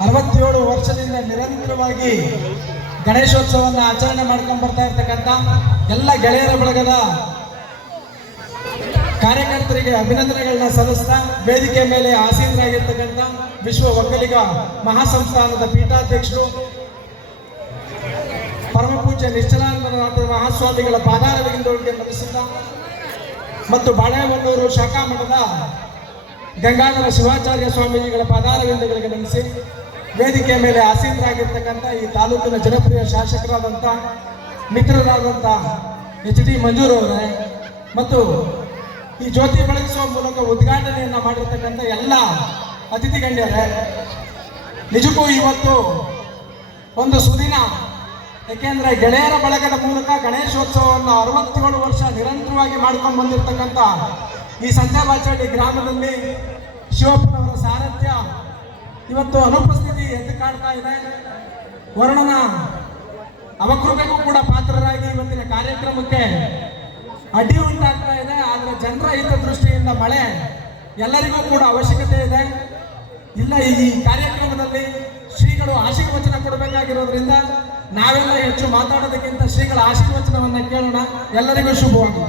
ಅರವತ್ತೇಳು ವರ್ಷದಿಂದ ನಿರಂತರವಾಗಿ ಗಣೇಶೋತ್ಸವವನ್ನು ಆಚರಣೆ ಮಾಡ್ಕೊಂಡು ಬರ್ತಾ ಇರ್ತಕ್ಕಂಥ ಎಲ್ಲ ಗೆಳೆಯರ ಬಳಗದ ಕಾರ್ಯಕರ್ತರಿಗೆ ಅಭಿನಂದನೆಗಳನ್ನ ಸಲ್ಲಿಸ್ತಾ ವೇದಿಕೆ ಮೇಲೆ ಆಸೀನರಾಗಿರ್ತಕ್ಕಂಥ ವಿಶ್ವ ಒಕ್ಕಲಿಗ ಮಹಾಸಂಸ್ಥಾನದ ಪೀಠಾಧ್ಯಕ್ಷರು ಪರಮ ಪೂಜ್ಯ ಮಹಾಸ್ವಾಮಿಗಳ ಪಾದಾರವಿಂದಗಳಿಗೆ ನಮಿಸಿದ್ದ ಮತ್ತು ಬಾಳೆಹೊನ್ನೂರು ಶಾಖಾ ಮಠದ ಗಂಗಾಧರ ಶಿವಾಚಾರ್ಯ ಸ್ವಾಮೀಜಿಗಳ ಪಾದಾರವಿಂದಗಳಿಗೆ ನಮಿಸಿ ವೇದಿಕೆ ಮೇಲೆ ಆಸೀನರಾಗಿರ್ತಕ್ಕಂಥ ಈ ತಾಲೂಕಿನ ಜನಪ್ರಿಯ ಶಾಸಕರಾದಂಥ ಮಿತ್ರರಾದಂಥ ಎಚ್ ಡಿ ಮಂಜೂರ್ ಅವರೇ ಮತ್ತು ಈ ಜ್ಯೋತಿ ಬೆಳಗಿಸುವ ಮೂಲಕ ಉದ್ಘಾಟನೆಯನ್ನು ಮಾಡಿರ್ತಕ್ಕಂಥ ಎಲ್ಲ ಅತಿಥಿ ಗಣ್ಯರೇ, ನಿಜಕ್ಕೂ ಇವತ್ತು ಒಂದು ಸುದಿನ, ಏಕೆಂದರೆ ಗೆಳೆಯರ ಬಳಗದ ಮೂಲಕ ಗಣೇಶೋತ್ಸವವನ್ನು ಅರವತ್ತೇಳು ವರ್ಷ ನಿರಂತರವಾಗಿ ಮಾಡ್ಕೊಂಡು ಬಂದಿರತಕ್ಕಂಥ ಈ ಸಂಜೆ ಸಂಜಾಬಾಚಹಳ್ಳಿ ಗ್ರಾಮದಲ್ಲಿ ಶಿವಪ್ಪನವರ ಸಾರಥ್ಯ ಇವತ್ತು ಅನುಪಸ್ಥಿತಿ ಎದ್ದು ಕಾಡ್ತಾ ಇದೆ. ವರುಣನ ಅವಕೃಪೆಗೂ ಕೂಡ ಪಾತ್ರರಾಗಿ ಇವತ್ತಿನ ಕಾರ್ಯಕ್ರಮಕ್ಕೆ ಅಡ್ಡಿ ಉಂಟಾಗ್ತಾ ಇದೆ. ಆದರೆ ಜನರ ಹಿತದೃಷ್ಟಿಯಿಂದ ಮಳೆ ಎಲ್ಲರಿಗೂ ಕೂಡ ಅವಶ್ಯಕತೆ ಇದೆ. ಇಲ್ಲ, ಈ ಕಾರ್ಯಕ್ರಮದಲ್ಲಿ ಶ್ರೀಗಳು ಆಶೀರ್ವಚನ ಕೊಡಬೇಕಾಗಿರೋದ್ರಿಂದ ನಾವೆಲ್ಲ ಹೆಚ್ಚು ಮಾತಾಡೋದಕ್ಕಿಂತ ಶ್ರೀಗಳ ಆಶೀರ್ವಚನವನ್ನ ಕೇಳೋಣ. ಎಲ್ಲರಿಗೂ ಶುಭವಾಗಲಿ.